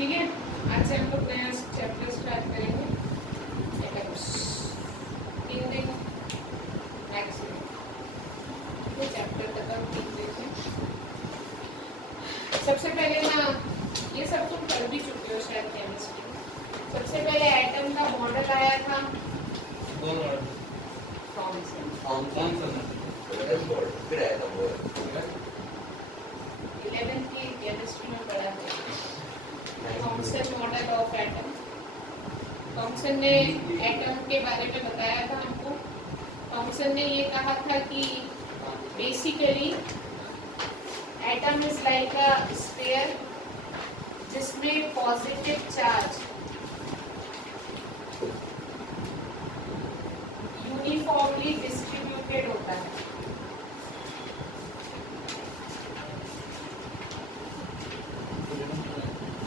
ठीक है, आज से हम लोग नया चैप्टर स्टार्ट करेंगे। एटम्स 3 दिन मैक्सिमम, तो चैप्टर तक हम 3 दिन में। सबसे पहले ना, ये सब तुम कर भी चुके हो शायद केमिस्ट्री में। सबसे पहले एटम का मॉडल आया था थॉमसन। 11th की केमिस्ट्री में पढ़ा था Thomson model of atom. Thomson ने एटम के बारे में बताया था हमको। थॉमसन ने ये कहा था कि basically atom is like a sphere जिसमें पॉजिटिव चार्ज यूनिफॉर्मली डिस्ट्रीब्यूटेड होता है।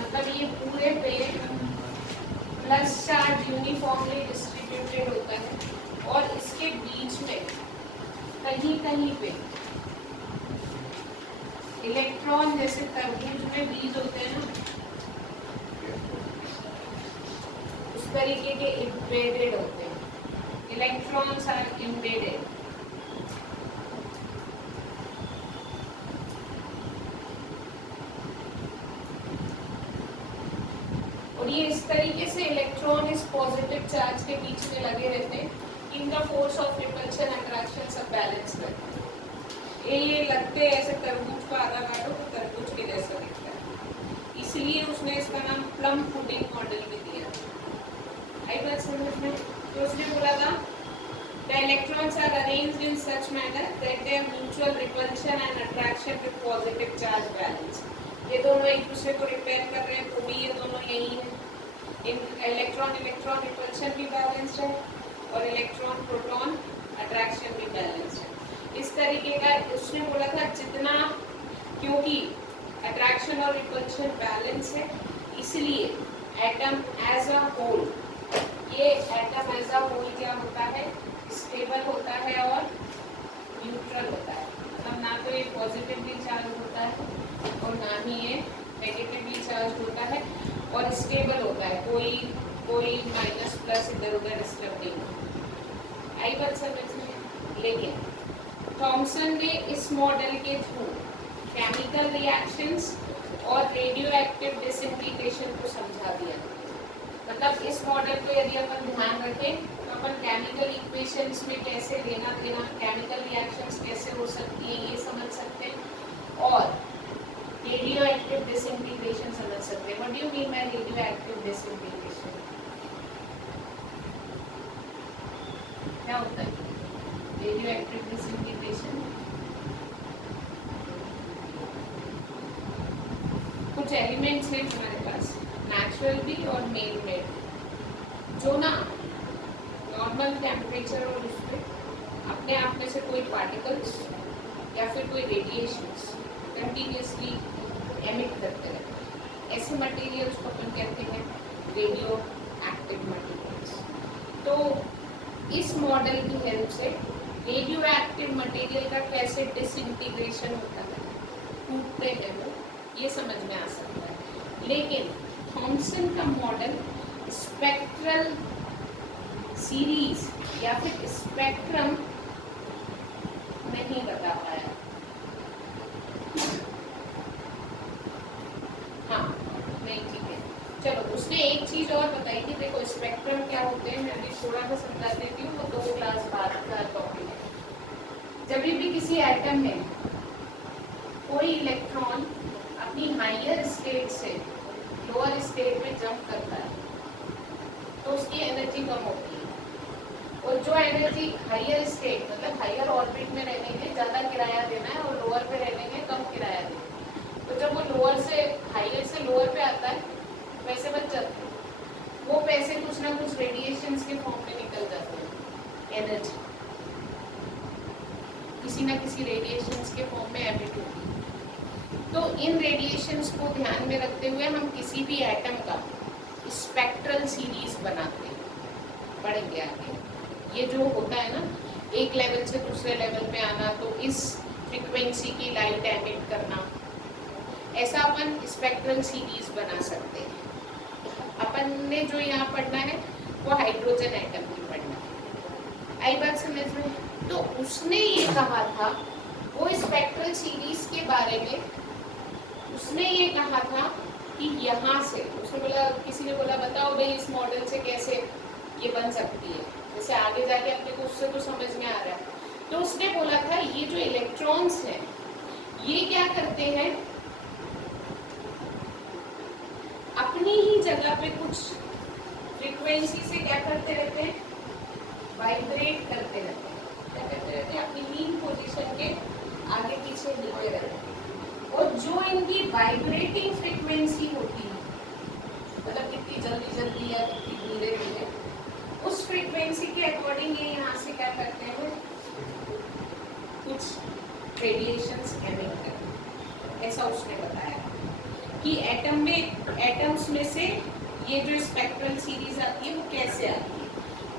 मतलब ये पूरे पे प्लस चार्ज यूनिफॉर्मली डिस्ट्रीब्यूटेड होता है और इसके बीच में कहीं कहीं पे इलेक्ट्रॉन, जैसे तरबूज में बीज होते हैं ना, उस तरीके के एम्बेडेड होते हैं। Electrons are embedded. और ये इस तरीके से इलेक्ट्रॉन इस पॉजिटिव चार्ज के बीच में लगे रहते हैं। इनका फोर्स ऑफ रिपल्शन अट्रैक्शन सब बैलेंस करते हैं। ये लगते हैं ऐसे, तरबूज को आधा काटो तो तरबूज के जैसा दिखता है, इसलिए उसने इसका नाम प्लम पुडिंग मॉडल भी दिया। आई बात समझ में? तो उसने बोला था the electrons are arranged in such manner that they have mutual repulsion and attraction with positive charge balance। ये दोनों एक दूसरे को रिपेयर कर रहे हैं, तो भी ये दोनों यही है। इलेक्ट्रॉन इलेक्ट्रॉन रिपल्शन भी बैलेंस्ड है और इलेक्ट्रॉन प्रोटॉन अट्रैक्शन भी बैलेंस्ड है। इस तरीके का उसने बोला था जितना, क्योंकि अट्रैक्शन और रिपल्शन बैलेंस है, इसलिए एटम एज अ होल, ये एटम एज अ होल क्या होता है, स्टेबल होता है और न्यूट्रल होता है। मतलब ना तो ये पॉजिटिवली चार्ज होता है और ना ही ये नेगेटिवली चार्ज होता है, और स्टेबल होता है, कोई माइनस प्लस इधर उधर डिस्टर्ब नहीं होता। आई बात समझ में? लेकिन थॉमसन ने इस मॉडल के थ्रू केमिकल रिएक्शंस और रेडियो एक्टिव डिसइंटीग्रेशन को समझा दिया। मतलब इस मॉडल को यदि अपन ध्यान रखें तो अपन केमिकल इक्वेशंस में कैसे लेना देना, केमिकल रिएक्शंस कैसे हो सकती है, ये समझ सकते हैं, और रेडियो एक्टिव डिसइंटीग्रेशन समझ सकते हैं। What do you mean by radio active disintegration? क्या होता है रेडियो एक्टिव डिसइंटीग्रेशन? कुछ एलिमेंट्स हैं हमारे पास, नेचुरल भी और मेन मेड, जो ना नॉर्मल टेम्परेचर और उस पर अपने आप में से कोई पार्टिकल्स या फिर कोई रेडिएशंस कंटिन्यूसली एमिट करते रहते हैं। ऐसे मटेरियल्स को अपन कहते हैं रेडियो एक्टिव मटेरियल्स। तो इस मॉडल की हेल्प से रेडियो एक्टिव मटेरियल का कैसे डिसइंटीग्रेशन होता है, टूटते हैं वो, ये समझ में आ सकता है। लेकिन थॉमसन का मॉडल स्पेक्ट्रल सीरीज या फिर स्पेक्ट्रम नहीं बता पाया। हाँ नहीं, ठीक है, चलो उसने एक चीज और बताई थी। देखो स्पेक्ट्रम क्या होते हैं, मैं अभी थोड़ा सा समझा देती हूँ, वो 2 क्लास बाद का टॉपिक है। जब भी किसी एटम में कोई इलेक्ट्रॉन अपनी हायर स्टेट से लोअर स्टेट में जंप करता है तो उसकी एनर्जी कम होती है, और जो एनर्जी हायर स्टेट मतलब हायर ऑर्बिट में रहने के ज़्यादा किराया देना है और लोअर पे रहने के कम किराया देना है, तो जब वो लोअर से हायर से लोअर पे आता है पैसे बच जाते हैं। वो पैसे कुछ ना कुछ रेडिएशंस के फॉर्म में निकल जाते हैं, एनर्जी किसी ना किसी रेडिएशंस के फॉर्म में एमिट होती है। तो इन रेडिएशंस को ध्यान में रखते हुए हम किसी भी एटम का स्पेक्ट्रल सीरीज बनाते हैं, पढ़ेंगे आगे। ये जो होता है ना, एक लेवल से दूसरे लेवल पे आना, तो इस फ्रीक्वेंसी की लाइट एमिट करना, ऐसा अपन स्पेक्ट्रल सीरीज बना सकते हैं। अपन ने जो यहाँ पढ़ना है वो हाइड्रोजन एटम की पढ़ना है। आई बात समझ में? तो उसने ये कहा था, वो स्पेक्ट्रल सीरीज के बारे में उसने ये कहा था कि यहाँ से उसने बोला, किसी ने बोला बताओ भाई इस मॉडल से कैसे ये बन सकती है, जैसे आगे जाके अपने को उससे तो समझ में आ रहा है। तो उसने बोला था ये जो इलेक्ट्रॉन्स हैं ये क्या करते हैं, अपनी ही जगह पे कुछ फ्रीक्वेंसी से क्या करते रहते हैं, वाइब्रेट करते रहते हैं। क्या करते रहते हैं, अपनी मीन पोजीशन के आगे पीछे हिलते रहते हैं। और जो इनकी वाइब्रेटिंग फ्रीक्वेंसी होती है, मतलब कितनी जल्दी जल्दी या कितनी धीरे धीरे, उस फ्रीक्वेंसी के अकॉर्डिंग ये यहाँ से क्या करते हैं, कुछ रेडिएशंस एमिट करते हैं। ऐसा उसने बताया कि एटम में, एटम्स में से ये जो स्पेक्ट्रल सीरीज आती है वो कैसे आती है।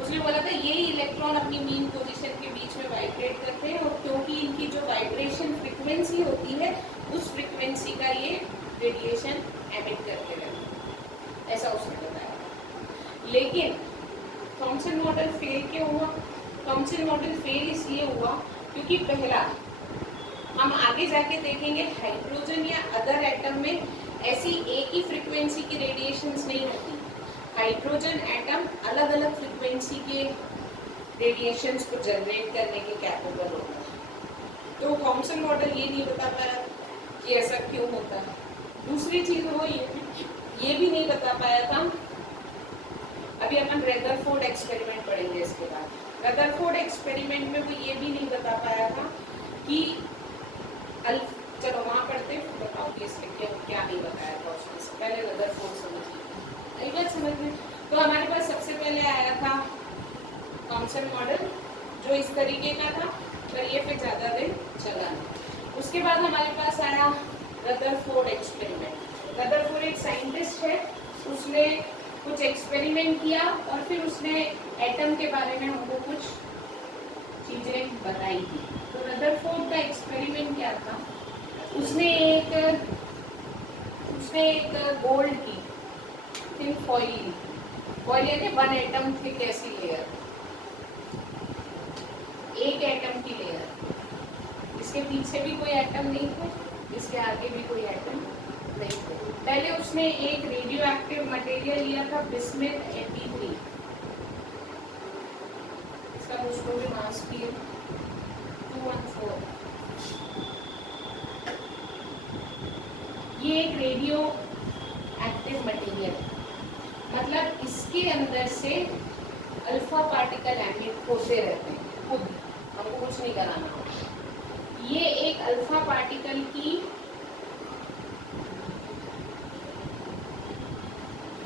उसने बोला था यही इलेक्ट्रॉन अपनी मीन पोजीशन के बीच में वाइब्रेट करते हैं, और क्योंकि इनकी जो वाइब्रेशन फ्रीक्वेंसी होती है उस फ्रीक्वेंसी का ये रेडिएशन एमिट करते रहते हैं, ऐसा उसने बताया। लेकिन थॉमसन मॉडल फेल क्यों हुआ? थॉमसन मॉडल फेल इसलिए हुआ क्योंकि पहला, हम आगे जाके देखेंगे हाइड्रोजन या अदर एटम में ऐसी एक ही फ्रीक्वेंसी की रेडिएशंस नहीं होती। हाइड्रोजन एटम अलग अलग फ्रीक्वेंसी के रेडिएशंस को जनरेट करने के कैपेबल होता है। तो थॉमसन मॉडल ये नहीं बता पाया कि ऐसा क्यों होता है। दूसरी चीज वो ये भी नहीं बता पाया था, अभी अपन रदरफोर्ड एक्सपेरिमेंट पढ़ेंगे इसके बाद। रदरफोर्ड एक्सपेरिमेंट में वो ये भी नहीं बता पाया था कि चलो वहाँ पढ़ते बताऊंगी इसके क्या नहीं बताया था उसमें से, पहले रदरफोर्ड समझिए। बात समझ में? तो हमारे पास सबसे पहले आया था थॉमसन मॉडल जो इस तरीके का था, पर ये फिर ज़्यादा दिन चला नहीं। उसके बाद हमारे पास आया रदरफोर्ड एक्सपेरिमेंट। रदरफोर्ड एक साइंटिस्ट है, उसने कुछ एक्सपेरिमेंट किया और फिर उसने एटम के बारे में हमको कुछ चीज़ें बताई थी। तो रदरफोर्ड का एक्सपेरिमेंट क्या था, उसने एक गोल्ड की थिन फॉइल यानी वन एटम थिक ऐसी लेयर, एक एटम की लेयर, इसके पीछे भी कोई एटम नहीं था, इसके आगे भी कोई एटम नहीं था। पहले उसने एक रेडियो एक्टिव मटेरियल लिया था बिस्मिथ 83, इसका उसको भी मास भी 214। ये एक रेडियो एक्टिव मटेरियल है, मतलब इसके अंदर से अल्फा पार्टिकल एमिट होते रहते हैं, खुद हमको कुछ नहीं कराना होता। ये एक अल्फा पार्टिकल की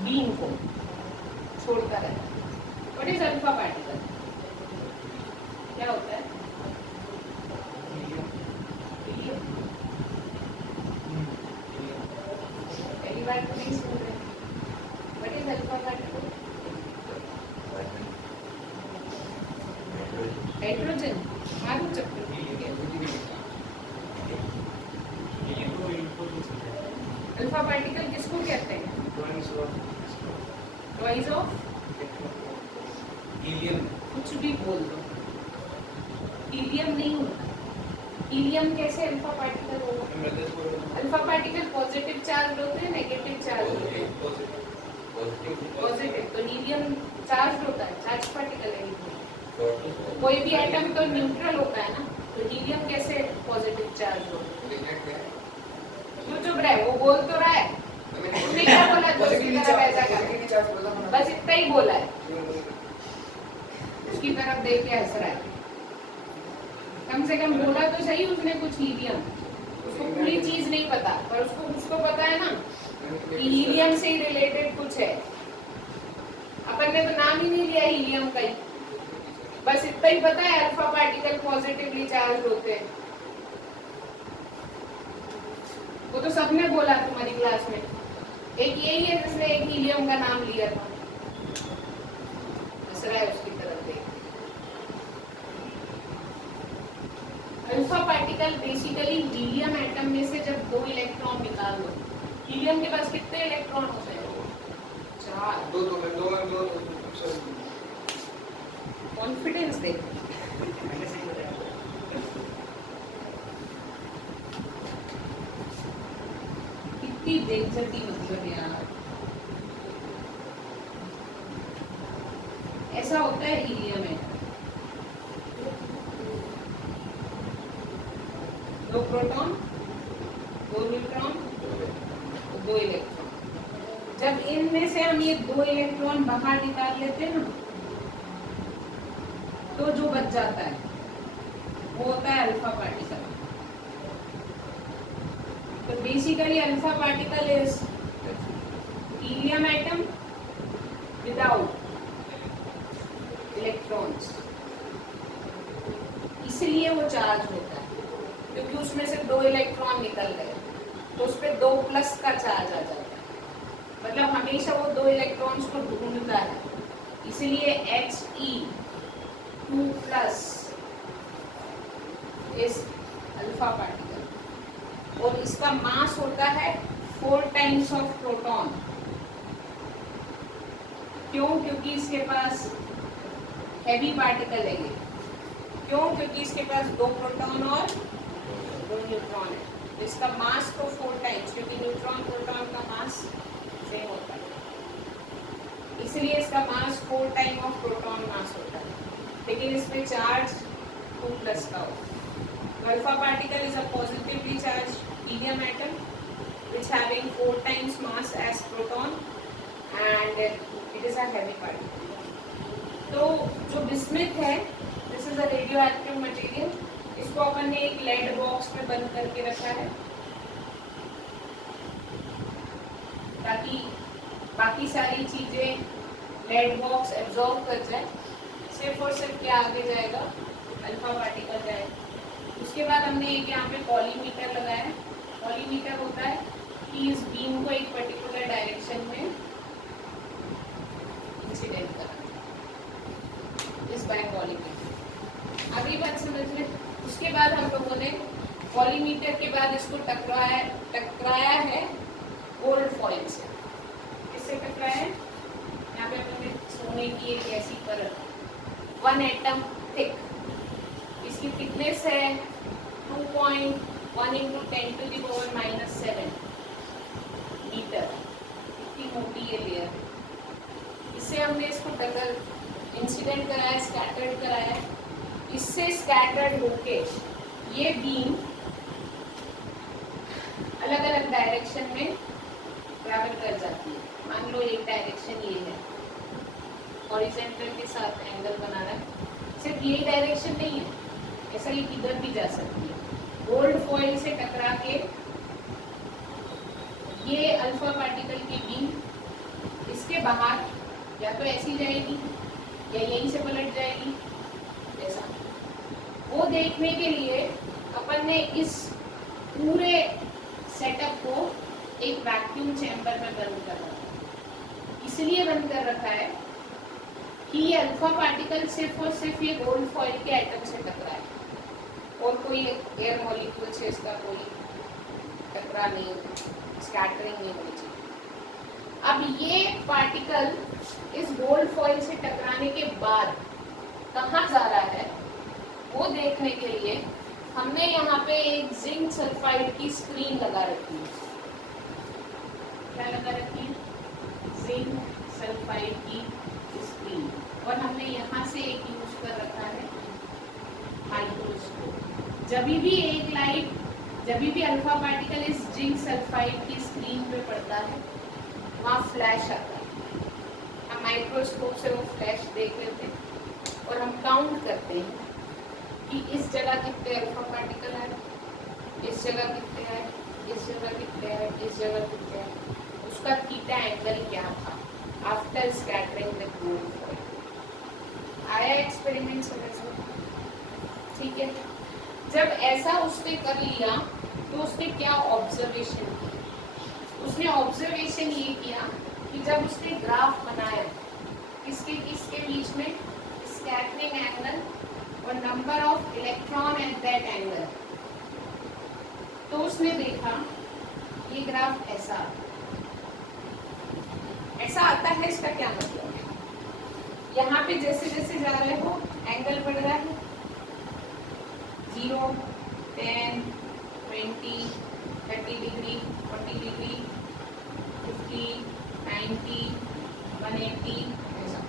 बीम को छोड़ता रहता है। What is alpha particle? क्या होता है? पहली बार तो नहीं सुन रहे। What is alpha particle? Hydrogen. मालूम चक्कर अल्फा पार्टिकल किसको कहते हैं? Twice of helium. कुछ भी बोल दो, हीलियम नहीं होता। हीलियम कैसे अल्फा पार्टिकल होगा? अल्फा पार्टिकल पॉजिटिव चार्ज होते हैं, नेगेटिव चार्ज होते हैं। पॉजिटिव तो हीलियम चार्ज होता है, चार्ज पार्टिकल है। कोई भी एटम तो न्यूट्रल होता है ना, तो हीलियम कैसे पॉजिटिव चार्ज होगा? तो चुप रहे, वो बोल तो रहा है। तुमने क्या बोला? जो उसकी तरफ ऐसा कर, बस इतना ही बोला है, उसकी तरफ देख के हंस रहा है। कम से कम बोला तो सही उसने कुछ हीलियम। उसको पूरी चीज नहीं पता, पर उसको पता है ना कि हीलियम से ही रिलेटेड कुछ है। अपन ने तो नाम ही नहीं लिया हीलियम का ही, बस इतना ही पता है अल्फा पार्टिकल पॉजिटिवली चार्ज होते हैं। वो तो सबने बोला तुम्हारी क्लास में, एक यही है जिसने एक हीलियम का नाम लिया था। हंस रहा है उसकी तरफ देख। Alpha particle basically basically helium atom में से जब 2 इलेक्ट्रॉन निकाल दो, हीलियम के पास कितने इलेक्ट्रॉन होते हैं? 4। दो कॉन्फिडेंस दे। कितनी बेइज्जती, मतलब यार ऐसा होता है हीलियम में। 2 प्रोटॉन, 2 न्यूट्रॉन, 2 इलेक्ट्रॉन। जब इनमें से हम ये 2 इलेक्ट्रॉन बाहर निकाल लेते हैं ना, तो जो बच जाता है वो होता है अल्फा पार्टिकल। तो basically alpha particle is helium atom without electrons, इसलिए वो चार्ज होता है, क्योंकि उसमें से 2 इलेक्ट्रॉन निकल गए, तो उस पर 2 प्लस का चार्ज आ जाता है। मतलब हमेशा वो 2 इलेक्ट्रॉन्स को ढूंढता है, इसलिए He2 plus is alpha particle, और इसका मास होता है 4 टाइम्स ऑफ प्रोटॉन। क्यों? क्योंकि इसके पास हैवी पार्टिकल है ये। क्यों? क्योंकि इसके पास 2 प्रोटॉन और 2 न्यूट्रॉन है। इसका मास तो 4 टाइम्स, क्योंकि न्यूट्रॉन प्रोटॉन का मास सेम होता है, इसलिए इसका मास 4 टाइम ऑफ प्रोटॉन मास होता है, लेकिन इसमें चार्ज 2 प्लस का होता है। Alpha particle is a positively charge helium atom which having 4 times mass as proton and it is a heavy particle. तो जो बिस्मिथ है, this is a radio active material, इसको अपन ने एक लेड बॉक्स में बंद करके रखा है ताकि बाकी सारी चीजें लेड बॉक्स एब्जॉर्ब कर जाए। सिर्फ और सिर्फ क्या आगे जाएगा? अल्फा पार्टिकल जाएगा। उसके बाद हमने एक यहाँ पे कॉलीमीटर लगाया है। कॉलीमीटर होता है कि इस बीम को एक पर्टिकुलर डायरेक्शन में इंसिडेंट करना, इस कॉलीमीटर। अभी बात समझ लें। उसके बाद हम लोगों ने कॉलीमीटर के बाद इसको टकराया है गोल्ड फॉइल से। किससे टकराया है? यहाँ पे अपने सोने की एक ऐसी परत, 1 एटम थिक, इसकी थिकनेस है 2.1 × 10⁻⁻7 मीटर। इतनी मोटी ये लेयर। इससे हमने इसको टक्कर इंसिडेंट कराया, स्कैटर्ड कराया। इससे स्कैटर्ड होके ये बीम अलग अलग डायरेक्शन में ट्रैवल कर जाती है। मान लो एक डायरेक्शन ये है, हॉरिजॉन्टल के साथ एंगल बना रहा है, सिर्फ ये डायरेक्शन नहीं है, ऐसा ये किधर भी जा सकती है। गोल्ड फॉइल से टकरा के ये अल्फा पार्टिकल की बीम इसके बाहर या तो ऐसी जाएगी या यहीं से पलट जाएगी, ऐसा। वो देखने के लिए अपन ने इस पूरे सेटअप को एक वैक्यूम चैम्बर में बंद कर रखा है। इसलिए बंद कर रखा है कि ये अल्फा पार्टिकल सिर्फ और सिर्फ ये गोल्ड फॉइल के एटम से टकराए, और कोई एयर मॉलिक्यूल से इसका कोई टकरा नहीं, स्कैटरिंग नहीं होनी चाहिए। अब ये पार्टिकल इस गोल्ड फॉइल से टकराने के बाद कहाँ जा रहा है वो देखने के लिए हमने यहाँ पे एक जिंक सल्फाइड की स्क्रीन लगा रखी है। क्या लगा रखी है? जिंक सल्फाइड की स्क्रीन। और हमने यहाँ से एक यूज कर रखा है माइक्रोस्कोप। जब भी एक लाइट, जब भी अल्फा पार्टिकल इस जिंक सल्फाइड की स्क्रीन पे पड़ता है, वहाँ फ्लैश आता है। हम माइक्रोस्कोप से वो फ्लैश देख लेते हैं और हम काउंट करते हैं कि इस जगह कितने अल्फा पार्टिकल है, इस जगह कितने हैं, इस जगह कितने हैं, इस जगह कितने हैं। उसका थीटा एंगल क्या था after scattering the gold foil. आया एक्सपेरिमेंट समझ में? ठीक है। जब ऐसा उसने कर लिया तो उसने क्या ऑब्जर्वेशन किया? उसने ऑब्जर्वेशन ये किया कि जब उसने ग्राफ बनाया किसके किसके बीच में, स्कैटरिंग एंगल और number of electron at that angle, तो उसने देखा ये ग्राफ ऐसा आता है। इसका क्या मतलब है? यहाँ पे जैसे जैसे जा रहे हो एंगल बढ़ रहा है, 0, 10, 20, 30 डिग्री, 40 डिग्री, 50, 90, 180, ऐसा।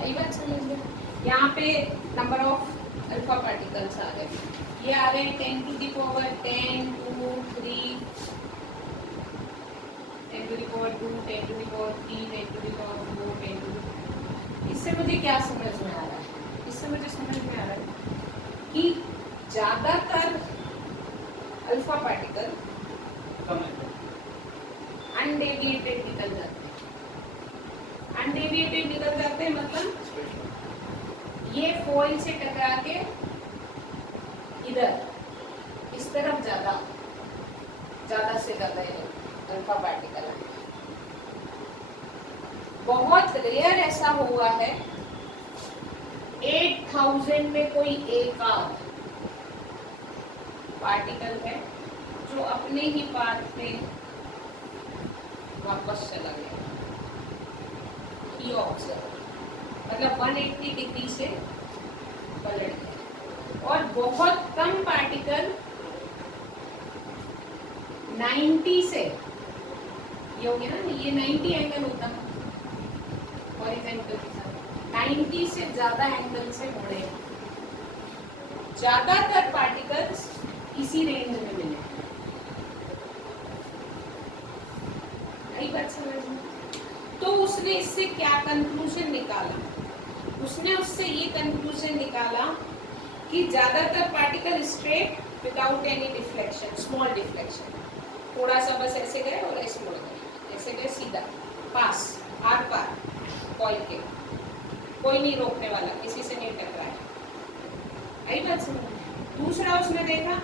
यही बात समझ लो। यहाँ पे नंबर ऑफ अल्फा पार्टिकल्स आ गए, ये आ रहे हैं 10 to the power 10, 2, 3, 10 to the power 2, 10 to the power 3, 10 to the power 4, 10 to the... इससे मुझे क्या समझ में आ रहा है? इससे मुझे समझ में आ रहा है कि ज्यादातर अल्फा पार्टिकल अनडेविएटेड निकल जाते हैं। अनडेविएटेड निकल जाते हैं मतलब ये फॉइल से टकरा के इधर इस तरफ ज्यादा से ज्यादा अल्फा पार्टिकल है। बहुत रेयर ऐसा हुआ है 8000 में कोई एक आध पार्टिकल है जो अपने ही पाथ पे वापस चला गया। मतलब 180 डिग्री से पलट गया। और बहुत कम पार्टिकल 90 से, ये हो गया ना, ये 90 एंगल होता है हॉरिजॉन्टल के साथ, 90 से ज्यादा एंगल से मुड़े। ज्यादातर पार्टिकल्स इसी रेंज में मिले। आई बात समझ में? तो उसने इससे क्या कंक्लूजन निकाला? उसने उससे ये कंक्लूजन निकाला कि ज्यादातर particle straight without any deflection, small deflection, थोड़ा सा बस ऐसे गए और ऐसे मुड़ गए, ऐसे गए सीधा पास आर पार कॉइल के, कोई नहीं रोकने वाला, किसी से नहीं टकराया। आई बात समझ? दूसरा उसने देखा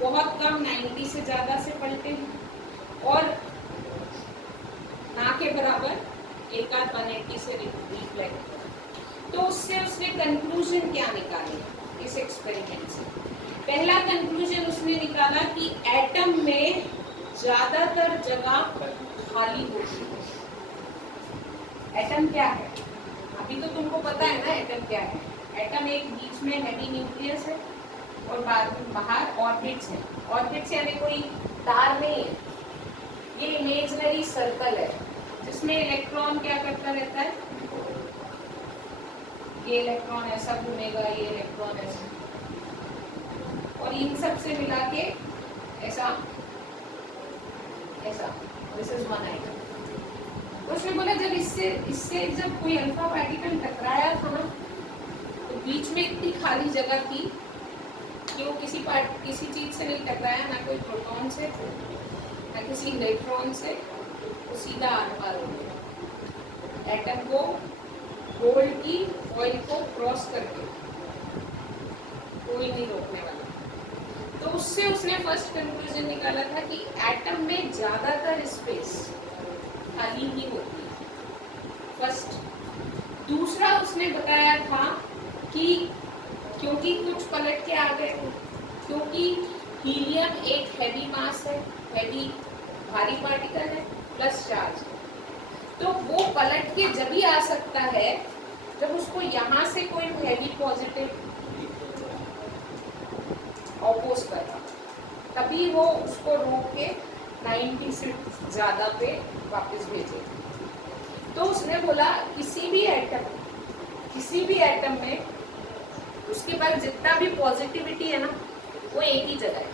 बहुत कम 90 से ज्यादा से पलटे हैं और ना के बराबर एक आध 180 से रिफ्लेक्ट। तो उससे उसने कंक्लूजन क्या निकाले इस एक्सपेरिमेंट से? पहला कंक्लूजन उसने निकाला कि एटम में ज्यादातर जगह खाली होती है। एटम क्या है? अभी तो तुमको पता है ना एटम क्या है। एटम एक बीच में हैवी न्यूक्लियस है और बाहर ऑर्बिट्स है। ऑर्बिट्स यानी कोई तार नहीं है, ये इमेजिनरी सर्कल है जिसमें इलेक्ट्रॉन क्या करता रहता है, ये इलेक्ट्रॉन ऐसा घूमेगा, ये इलेक्ट्रॉन ऐसा, और इन सब से मिला के ऐसा ऐसा, दिस इज वन आइटम। उसने बोला जब इससे जब कोई अल्फा पार्टिकल टकराया था ना, तो बीच में इतनी खाली जगह थी कि वो किसी चीज से नहीं टकराया, ना कोई प्रोटॉन से, ना किसी इलेक्ट्रॉन से, वो सीधा आर पार हो गया एटम को, गोल्ड की फॉइल को क्रॉस करके, कोई नहीं रोकने वाला। तो उससे उसने फर्स्ट कंक्लूजन निकाला था कि एटम में ज्यादातर स्पेस खाली ही होती है, फर्स्ट। दूसरा उसने बताया था कि क्योंकि कुछ पलट के आ गए, क्योंकि हीलियम एक हैवी मास है, हैवी भारी पार्टिकल है प्लस चार्ज, तो वो पलट के जब भी आ सकता है जब उसको यहाँ से कोई हैवी पॉजिटिव ऑपोज कर रहा, तभी वो उसको रोक के 90 से ज्यादा पे वापस भेजे। तो उसने बोला किसी भी एटम में उसके पास जितना भी पॉजिटिविटी है ना, वो एक ही जगह है,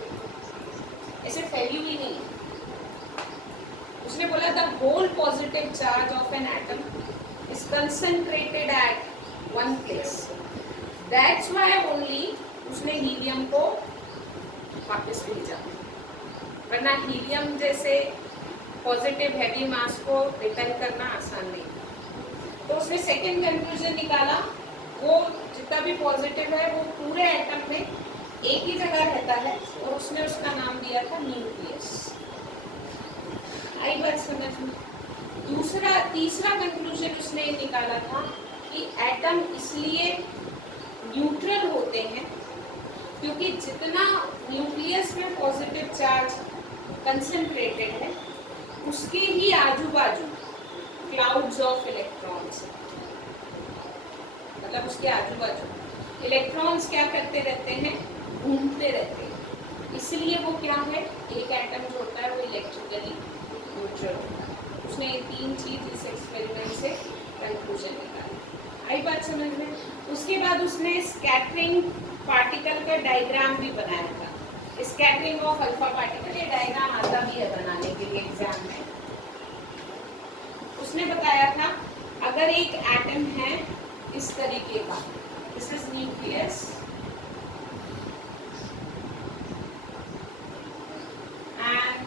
ऐसे फैली हुई नहीं है। उसने बोला the whole positive charge of an atom is concentrated at one place, that's why only उसने हीलियम को वापस भेजा, वरना हीलियम जैसे पॉजिटिव हैवी मास को रिटर्न करना आसान नहीं। तो उसने सेकंड कंक्लूजन निकाला, वो जितना भी पॉजिटिव है वो पूरे एटम में एक ही जगह रहता है, और उसने उसका नाम दिया था न्यूक्लियस। आई बात समझ में? तीसरा कंक्लूजन उसने निकाला था कि एटम इसलिए न्यूट्रल होते हैं क्योंकि जितना न्यूक्लियस में पॉजिटिव चार्ज कंसंट्रेटेड है उसके ही आजू बाजू क्लाउड्स ऑफ इलेक्ट्रॉन्स, मतलब उसके आजू बाजू इलेक्ट्रॉन्स क्या करते रहते हैं, घूमते रहते हैं। इसलिए वो क्या है, एक एटम जो होता है वो इलेक्ट्रिकली न्यूट्रल होता है। उसने ये 3 चीज इस एक्सपेरिमेंट से कंक्लूजन निकाली। आई बात समझ में? उसके बाद उसने स्कैटरिंग पार्टिकल का डायग्राम भी बनाया था। स्कैटरिंग ऑफ अल्फा पार्टिकल, ये डायग्राम आता भी है बनाने के लिए एग्जाम में। उसने बताया था अगर एक एटम है इस तरीके का, this is nucleus and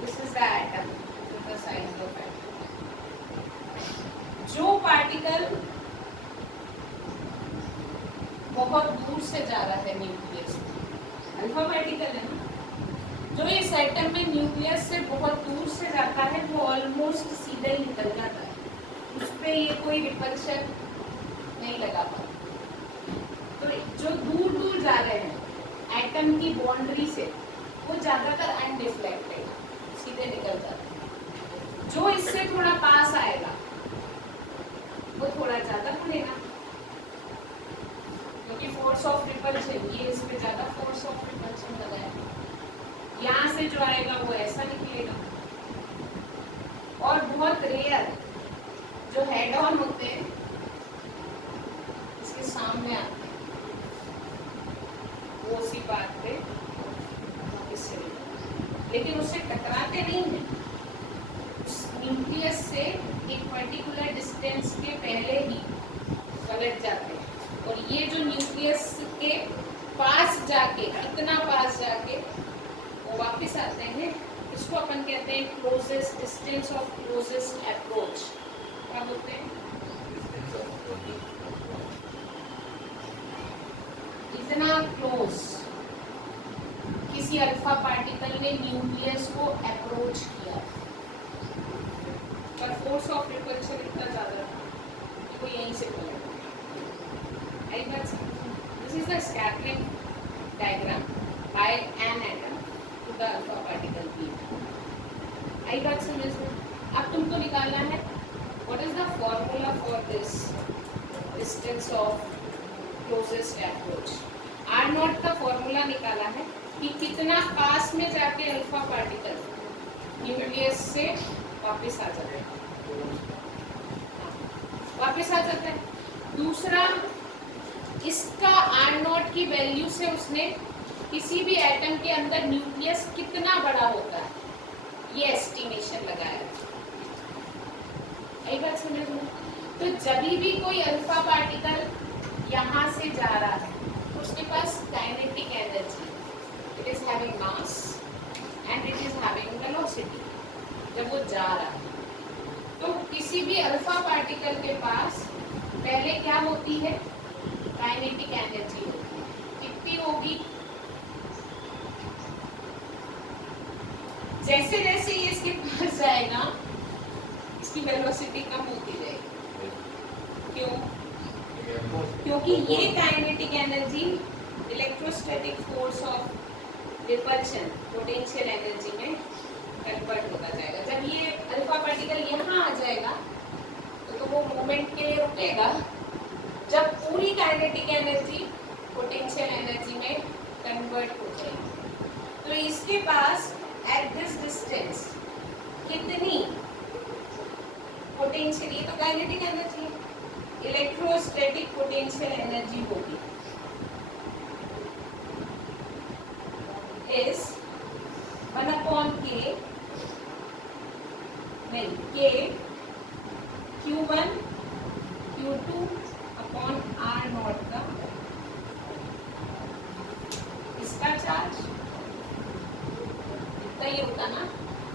this is the atom with the size of atom. जो पार्टिकल बहुत दूर से जा रहा है न्यूक्लियस, अल्फा पार्टिकल है ना, जो इस एटम में न्यूक्लियस से बहुत दूर से जाता है वो ऑलमोस्ट सीधा ही निकल जाता है, उस पर ये कोई रिपल्शन नहीं लगा पाता। तो जो दूर दूर जा रहे हैं एटम की बाउंड्री से वो ज़्यादातर अनडिफ्लेक्टेड सीधे निकल जाते हैं। जो इससे थोड़ा पास आएगा वो थोड़ा ज़्यादा मुड़ेगा, क्योंकि फोर्स ऑफ रिपल्शन, ये इस पे ज़्यादा फोर्स ऑफ रिपल्शन लगा है। यहाँ से जो आएगा वो ऐसा निकलेगा। और बहुत रेयर जो हेड ऑन होते हैं इसके सामने आते हैं, वो उसी बात पे इससे, लेकिन उससे टकराते नहीं हैं। उस न्यूक्लियस से एक पर्टिकुलर डिस्टेंस के पहले ही पलट जाते हैं। और ये जो न्यूक्लियस के पास जाके, कितना पास जाके वो वापस आते हैं, इसको अपन कहते हैं closest distance of closest approach. क्या बोलते हैं? इतना क्लोज किसी अल्फा पार्टिकल ने न्यूक्लियस को अप्रोच किया, पर फोर्स ऑफ रिपल्शन इतना ज्यादा था कि वो यहीं से पलट गया। This is the scattering diagram by an atom to the alpha particle beam. आई बात समझ में? अब तुमको निकालना है what is the formula for this distance of closest approach. R nought का फॉर्मूला निकाला है कि कितना पास में जाके अल्फा पार्टिकल न्यूक्लियस से वापस आ जाता है, वापस आ जाता है। दूसरा, इसका आर नॉट की वैल्यू से उसने किसी भी एटम के अंदर न्यूक्लियस कितना बड़ा होता है ये एस्टिमेशन लगाया। एक बात समझ लो, तो जब भी कोई अल्फा पार्टिकल यहाँ से जा रहा है उसके पास kinetic energy, it is having mass and it is having velocity. जब वो जा रहा है तो किसी भी अल्फा पार्टिकल के पास पहले क्या होती है, काइनेटिक एनर्जी होती है। कितनी होगी? जैसे जैसे ये इसके पास जाएगा इसकी वेलोसिटी कम होती जाएगी। क्यों? क्योंकि ये kinetic energy electrostatic force of repulsion potential energy में कन्वर्ट होता जाएगा। जब ये अल्फा पार्टिकल यहाँ आ जाएगा तो वो मोमेंट के लिए रुकेगा, जब पूरी काइनेटिक एनर्जी पोटेंशियल एनर्जी में कन्वर्ट हो जाएगी। तो इसके पास एट दिस डिस्टेंस कितनी पोटेंशियल, ये तो काइनेटिक एनर्जी है, इलेक्ट्रोस्टैटिक पोटेंशियल एनर्जी होगी इस 1/k नहीं k Q1 Q2 upon R0 का इसका चार्ज इतना ही होगा ना।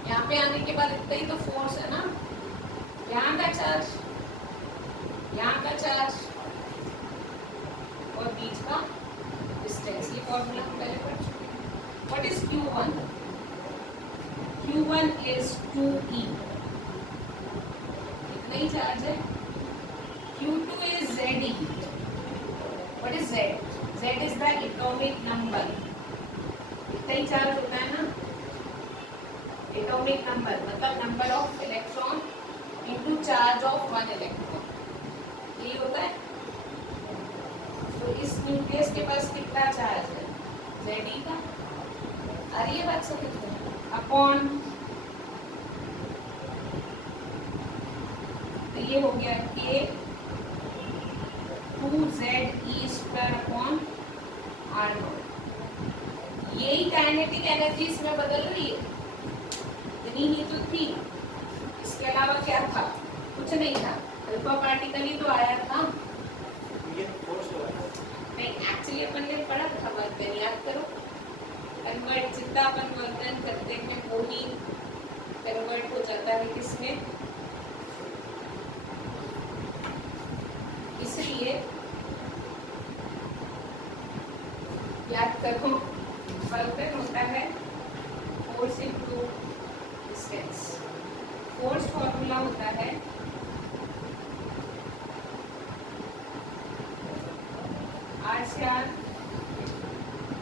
यहाँ पे आने के बाद इतना ही तो फोर्स है ना। यहाँ का चार्ज, यहाँ का चार्ज और बीच का डिस्टेंस, ये फॉर्मूला हम पहले पढ़ चुके हैं। What is Q1? Q1 is 2e, इतना ही चार्ज है। Q2 is Ze, what is Z? Z Z is the atomic number, इतना ही चार्ज होता है ना, एटॉमिक नंबर मतलब number of electron into charge of one electron, यही होता है। तो इस न्यूक्लियस के पास कितना चार्ज है, Ze का, आ रही है बात समझ में, अपॉन, तो ये हो गया K 2Ze² अपॉन R0। यही काइनेटिक एनर्जी इसमें बदल रही है, इतनी ही तो थी, इसके अलावा क्या था, कुछ नहीं था, अल्फा पार्टिकल ही तो आया था। नहीं एक्चुअली अपन ने पढ़ा था वर्तन, याद करो, कन्वर्ट जितना अपन वर्तन करते हैं वो ही कन्वर्ट हो जाता है किसमें, इसलिए याद करो वर्तन होता है force into distance. Force formula होता है R से R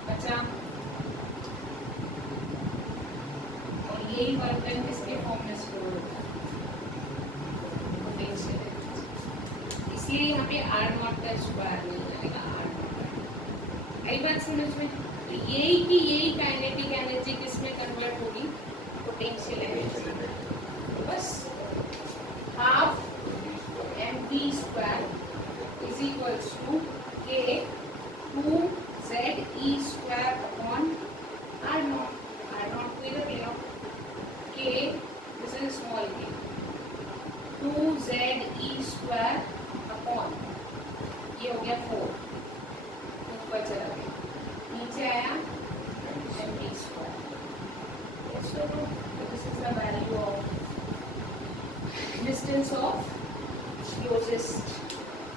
बचा, और यही वर्तन किसके फॉर्म में स्टोर होता है, पोटेंशियल एनर्जी, इसलिए यहाँ पे R0 का स्क्वायर मिल जाएगा, R0। आई बात समझ में, तो यही की यही काइनेटिक एनर्जी किसमें कन्वर्ट होगी, पोटेंशियल एनर्जी। बस half mv² is equals to K 2Ze² upon R0। R0 को इधर ले आओ, K this is small k 2Ze² upon, ये हो गया 4, ऊपर चला गया, नीचे आया mv²। So this is the value of distance of closest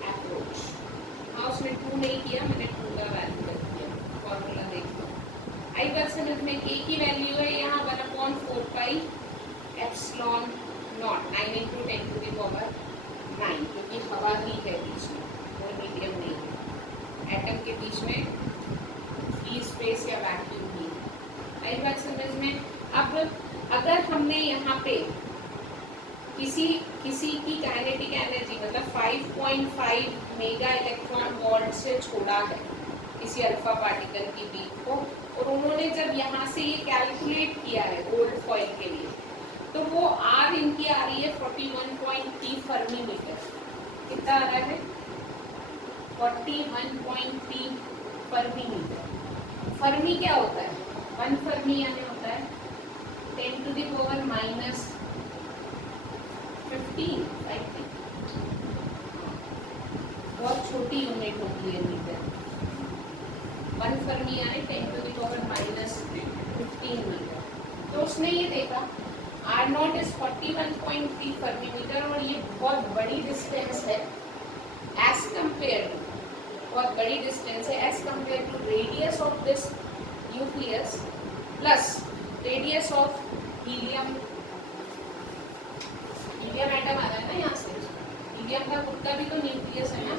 approach। हाँ उसने 2 नहीं किया, मैंने 2 का वैल्यू रख दिया, फॉर्मूला देख लो। आई बात समझ में, K की वैल्यू है यहाँ 1/4 पाई एप्सिलॉन नॉट, 9 × 10⁹9, क्योंकि हवा ही है बीच में, कोई मीडियम नहीं है, एटम के बीच में फ्री स्पेस या वैक्यूम ही है। आई बात समझ में। अब अगर हमने यहाँ पे किसी की काइनेटिक एनर्जी मतलब 5.5 मेगा इलेक्ट्रॉन वोल्ट से छोड़ा है किसी अल्फा पार्टिकल की बीट को, और उन्होंने जब यहाँ से ये कैलकुलेट किया है गोल्ड फॉइल के लिए, तो वो R इनकी आ रही है 41.3 फर्मी मीटर। कितना आ रहा है, 41.3 फर्मी मीटर। फर्मी क्या होता है, 1 फर्मी यानी होता है 10⁻⁻15 बहुत छोटी यूनिट होती है मीटर। 1 फर्मी यानी 10⁻⁻15 मीटर। तो उसने ये देखा R0 इज 41.3 फर्मी मीटर, और ये बहुत बड़ी डिस्टेंस है एज कंपेयर टू, बहुत बड़ी डिस्टेंस है as compare to radius of this nucleus plus radius of helium. Helium atom आ रहा है ना यहाँ से, हीलियम का खुद का भी तो न्यूक्लियस है ना,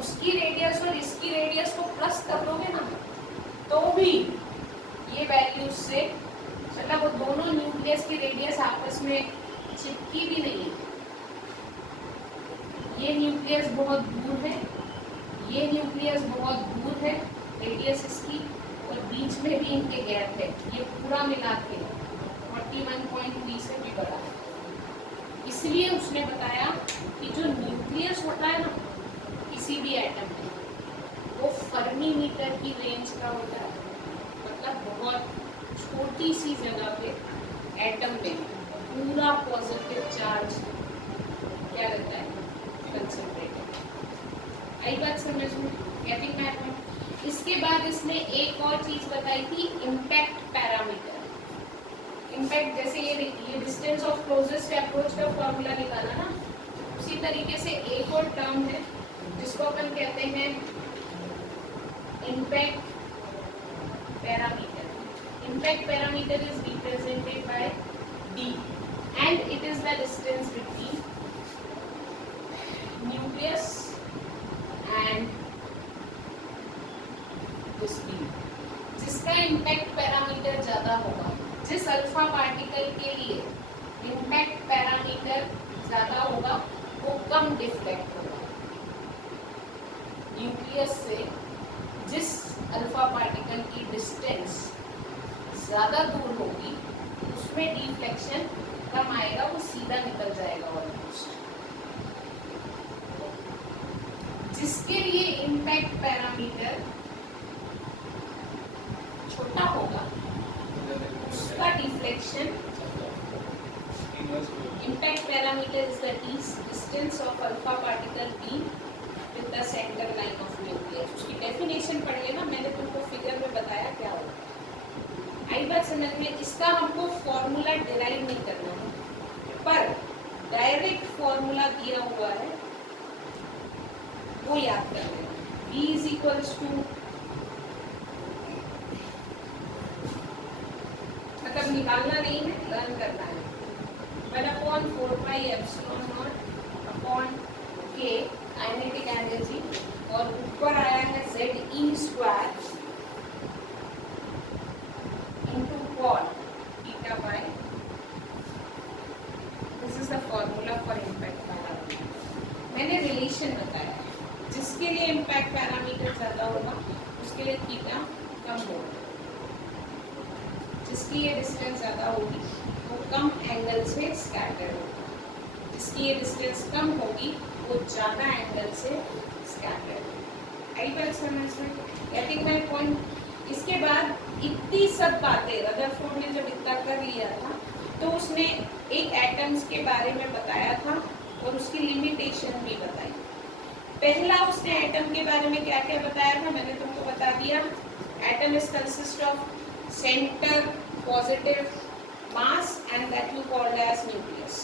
उसकी रेडियस और इसकी रेडियस को प्लस कर दोगे ना, तो भी ये वैल्यूज से मतलब वो दोनों न्यूक्लियस की रेडियस आपस में चिपकी भी नहीं है। ये न्यूक्लियस बहुत दूर है, ये न्यूक्लियस बहुत दूर है, रेडियस इसकी, और बीच में भी इनके गैप है, ये पूरा मिला के 41.3 से भी बड़ा है। इसलिए उसने बताया कि जो न्यूक्लियस होता है ना किसी भी एटम में, वो फर्मी मीटर की रेंज का होता है, मतलब बहुत छोटी सी जगह पे एटम में पूरा पॉजिटिव चार्ज क्या रहता है, कंसंट्रेटेड। आई बात समझ में, गेटिंग माय पॉइंट। इसके बाद इसने एक और चीज बताई थी, इम्पैक्ट पैरामीटर। इम्पैक्ट जैसे ये डिस्टेंस ऑफ क्लोजेस्ट अप्रोच का फॉर्मूला निकाला ना, उसी तरीके से एक और टर्म है जिसको अपन कहते हैं impact parameter. Impact parameter is represented by D and it is the distance between nucleus and this beam, जिसका इम्पैक्ट पैरामीटर ज्यादा होगा, जिस अल्फा पार्टिकल के लिए इम्पैक्ट पैरामीटर ज्यादा होगा वो कम डिफ्लेक्ट होगा। न्यूक्लियस से जिस अल्फा पार्टिकल की डिस्टेंस ज्यादा दूर होगी उसमें डिफ्लेक्शन कम आएगा, वो सीधा निकल जाएगा ऑलमोस्ट। जिसके लिए इम्पैक्ट पैरामीटर छोटा होगा उसका deflection, impact parameter is the distance of alpha particle beam with the centre line of nucleus. उसकी डेफिनेशन पढ़ लेना, मैंने तुमको फिगर में बताया क्या होगा। आई बात समझ में? इसका हमको फॉर्मूला डिराइव नहीं करना है, पर डायरेक्ट फॉर्मूला दिया हुआ है वो याद कर लेना। V इज इक्वल्स टू, मतलब निकालना नहीं है, लर्न करना है। 1/4πε0/K काइनेटिक एनर्जी, और ऊपर आया है Ze² into cot theta by, this is the formula for impact parameter. मैंने रिलेशन बताया, जिसके लिए इम्पैक्ट पैरामीटर ज्यादा होगा उसके लिए थीटा कम होगा, जिसकी ये डिस्टेंस ज्यादा होगी वो कम एंगल से स्कैटर होगा, जिसकी ये डिस्टेंस कम होगी वो ज्यादा एंगल से स्कैटर होगा। आई बात समझ में? Getting my point? इसके बाद इतनी सब बातें रदरफोर्ड ने जब इतना कर लिया था तो उसने एक एटम्स के बारे में बताया था और उसकी लिमिटेशन भी बताई। पहला उसने एटम के बारे में क्या क्या बताया था मैंने तुमको बता दिया। Atom is consist of centre, positive mass and that you called as nucleus.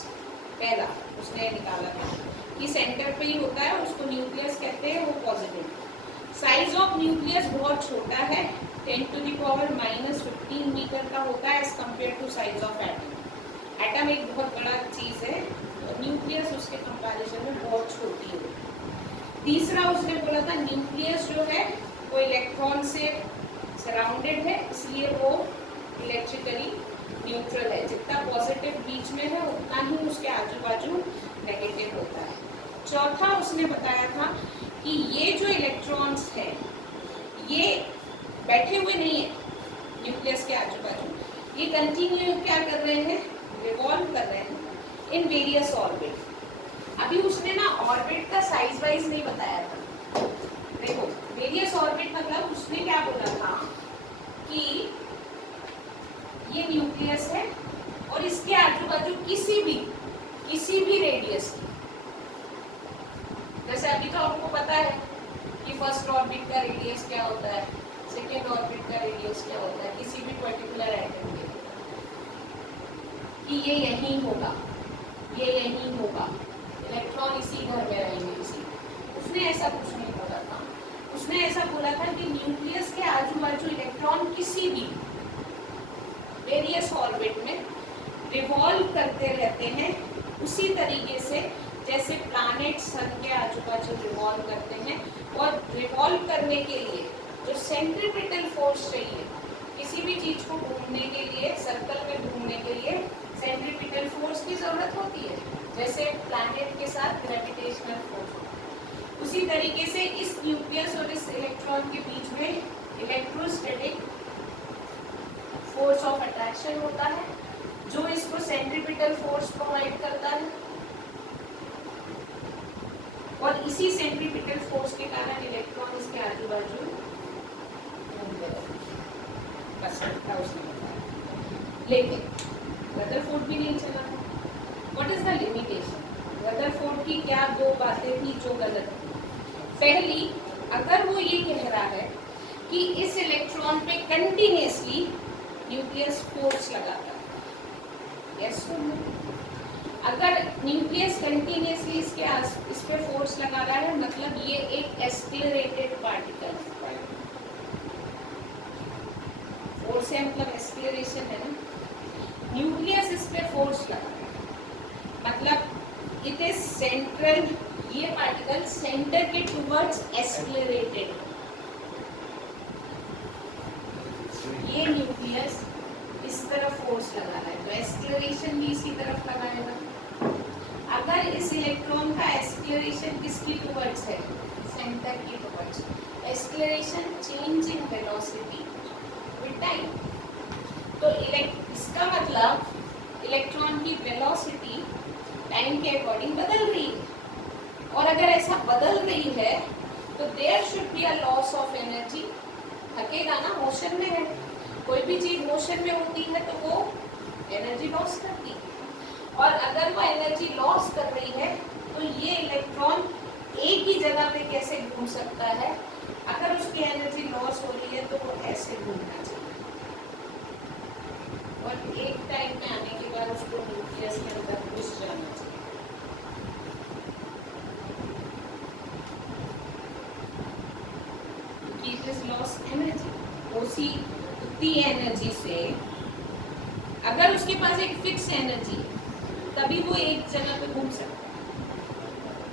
पहला उसने निकाला था कि सेंटर पे ही होता है, उसको न्यूक्लियस कहते हैं, वो पॉजिटिव। साइज ऑफ न्यूक्लियस बहुत छोटा है, 10⁻⁻15 मीटर का होता है as compare to size of atom. Atom एक बहुत बड़ा चीज है, न्यूक्लियस उसके कंपैरिजन में बहुत छोटी है। तीसरा उसने बोला था न्यूक्लियस जो है वो इलेक्ट्रॉन से सराउंडेड है, इसलिए वो इलेक्ट्रिकली न्यूट्रल है। जितना पॉजिटिव बीच में है उतना ही उसके आजू बाजू नेगेटिव होता है। चौथा उसने बताया था कि ये जो इलेक्ट्रॉन्स हैं ये बैठे हुए नहीं है न्यूक्लियस के आजू बाजू, ये कंटिन्यू क्या कर रहे हैं, रिवॉल्व कर रहे हैं इन वेरियस ऑर्बिट। अभी उसने ना ऑर्बिट का साइज वाइज नहीं बताया था। देखो वेरियस ऑर्बिट मतलब उसने क्या बोला था कि ये न्यूक्लियस है और इसके आजू बाजू किसी भी रेडियस की, जैसे अभी तो आपको पता है कि फर्स्ट ऑर्बिट का रेडियस क्या होता है, सेकेंड ऑर्बिट का रेडियस क्या होता है किसी भी पर्टिकुलर एटम के, कि ये यहीं होगा, ये यहीं होगा, इलेक्ट्रॉन इसी घर में रहेंगे इसी। उसने ऐसा कुछ नहीं बोला था। उसने ऐसा बोला था कि न्यूक्लियस के आजू बाजू इलेक्ट्रॉन किसी भी वेरियस ऑर्बिट में रिवॉल्व करते रहते हैं, उसी तरीके से जैसे प्लैनेट सन के आजू बाजू रिवॉल्व करते हैं। और रिवॉल्व करने के लिए जो सेंट्रीपिटल फोर्स चाहिए, किसी भी चीज को घूमने के लिए, सर्कल में घूमने के लिए सेंट्रीपिटल फोर्स की जरूरत होती है, जैसे प्लैनेट के साथ ग्रेविटेशनल फोर्स। उसी तरीके से इस न्यूक्लियस और इस इलेक्ट्रॉन के बीच में इलेक्ट्रोस्टैटिक फोर्स ऑफ अट्रैक्शन होता है, जो इसको सेंट्रीपिटल फोर्स प्रोवाइड करता है। और इसी सेंट्रीपिटल फोर्स के कारण इलेक्ट्रॉन इसके आजू बाजू बस था उसने बताया। लेकिन रदरफोर्ड भी नहीं चला था। What is the limitation? Rutherford की क्या दो बातें थी जो गलत थी। पहली, अगर वो ये कह रहा है कि इस इलेक्ट्रॉन पे कंटिन्यूसली न्यूक्लियस फोर्स लगाता है, यस और नो? अगर न्यूक्लियस कंटिन्यूसली इस पे फोर्स लगा रहा है, मतलब ये एक एक्सेलरेटेड पार्टिकल है। फोर्स है मतलब एक्सेलरेशन है ना। न्यूक्लियस इस पे फोर्स लगा रहा है, मतलब इट इज सेंट्रल, ये पार्टिकल सेंटर के टुवर्ड्स एक्सेलरेटेड। ये न्यूक्लियस इस तरफ फोर्स लगा रहा है, तो एक्सेलरेशन भी इसी तरफ लगाएगा। अगर इस इलेक्ट्रॉन का एक्सेलरेशन किसकी टुवर्ड्स है, सेंटर की towards, acceleration change in velocity with time, तो इसका मतलब इलेक्ट्रॉन की वेलोसिटी टाइम के अकॉर्डिंग बदल रही है, और अगर ऐसा बदल रही है तो there should be a loss of energy. थकेगा ना, मोशन में है, कोई भी चीज मोशन में होती है तो वो एनर्जी लॉस करती है, और अगर वो एनर्जी लॉस कर रही है तो ये इलेक्ट्रॉन एक ही जगह पे कैसे घूम सकता है, अगर उसकी एनर्जी लॉस हो रही है तो वो ऐसे घूमना चाहिए, और एक टाइम में आने के बाद उसको न्यूक्लियस के अंदर घुस जाना चाहिए। लॉस एनर्जी, उसी एनर्जी से अगर उसके पास एक फिक्स एनर्जी तभी वो एक जगह पे घूम सकता है,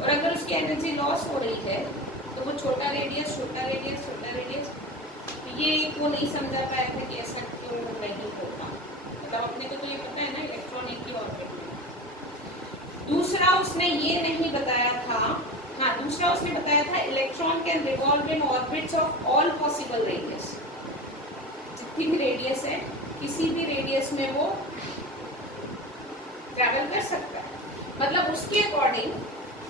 और अगर उसकी एनर्जी लॉस हो रही है तो वो छोटा रेडियस छोटा रेडियस छोटा रेडियस, ये वो नहीं समझा पाया था कि ऐसा क्यों नहीं होता, मतलब अपने को तो ये पता है ना इलेक्ट्रॉन एक ही ऑर्बिट में। दूसरा उसने ये नहीं बताया था, हाँ दूसरा उसने बताया था electron can revolve in orbits of all possible radius, जितनी भी रेडियस है किसी भी रेडियस में वो ट्रैवल कर सकता है, मतलब उसके अकॉर्डिंग,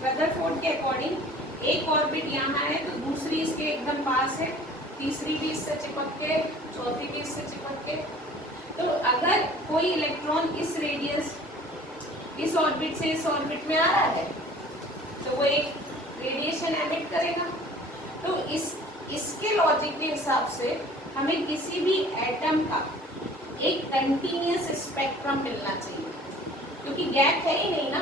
रदरफोर्ड के अकॉर्डिंग एक ऑर्बिट यहाँ है तो दूसरी इसके एकदम पास है, तीसरी भी इससे चिपक के, चौथी भी इससे चिपक के, तो अगर कोई इलेक्ट्रॉन इस रेडियस इस ऑर्बिट से इस ऑर्बिट में आ रहा है तो वो एक रेडिएशन एमिट करेगा। तो इसके लॉजिक के हिसाब से हमें किसी भी एटम का एक कंटीन्यूअस स्पेक्ट्रम मिलना चाहिए, क्योंकि गैप है ही नहीं ना,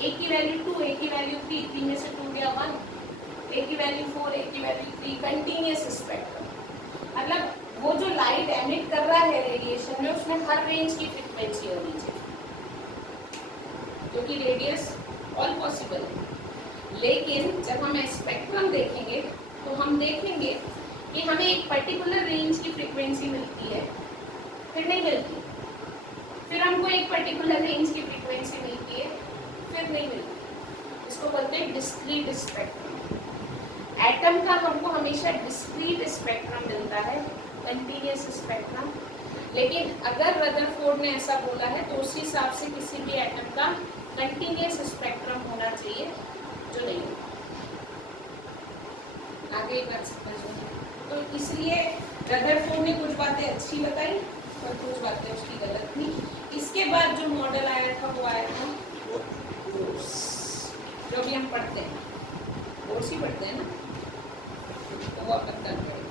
एक की वैल्यू 2, एक की वैल्यू 3, 3 में से 2 गया 1, एक की वैल्यू 4, एक की वैल्यू 3, कंटीन्यूअस स्पेक्ट्रम, मतलब वो जो लाइट एमिट कर रहा है रेडिएशन में उसमें हर रेंज की फ्रीक्वेंसी होनी चाहिए, क्योंकि रेडियस ऑल पॉसिबल है। लेकिन जब हम स्पेक्ट्रम देखेंगे तो हम देखेंगे कि हमें एक पर्टिकुलर रेंज की फ्रीक्वेंसी मिलती है, फिर नहीं मिलती, फिर हमको एक पर्टिकुलर रेंज की फ्रीक्वेंसी मिलती है, फिर नहीं मिलती, इसको बोलते हैं डिस्क्रीट स्पेक्ट्रम। एटम का हमको हमेशा डिस्क्रीट स्पेक्ट्रम मिलता है, कंटीन्यूअस स्पेक्ट्रम, लेकिन अगर रदरफोर्ड ने ऐसा बोला है तो उस हिसाब से किसी भी एटम का कंटीन्यूअस स्पेक्ट्रम होना चाहिए, जो नहीं होता। आगे एक बात समझो, तो इसलिए रदरफोर्ड ने कुछ बातें अच्छी बताई और कुछ बातें उसकी गलत थी। इसके बाद जो मॉडल आया था वो आया था जो भी हम पढ़ते हैं, कोर्स ही पढ़ते हैं ना, तो वो अपन कर पड़ेगा।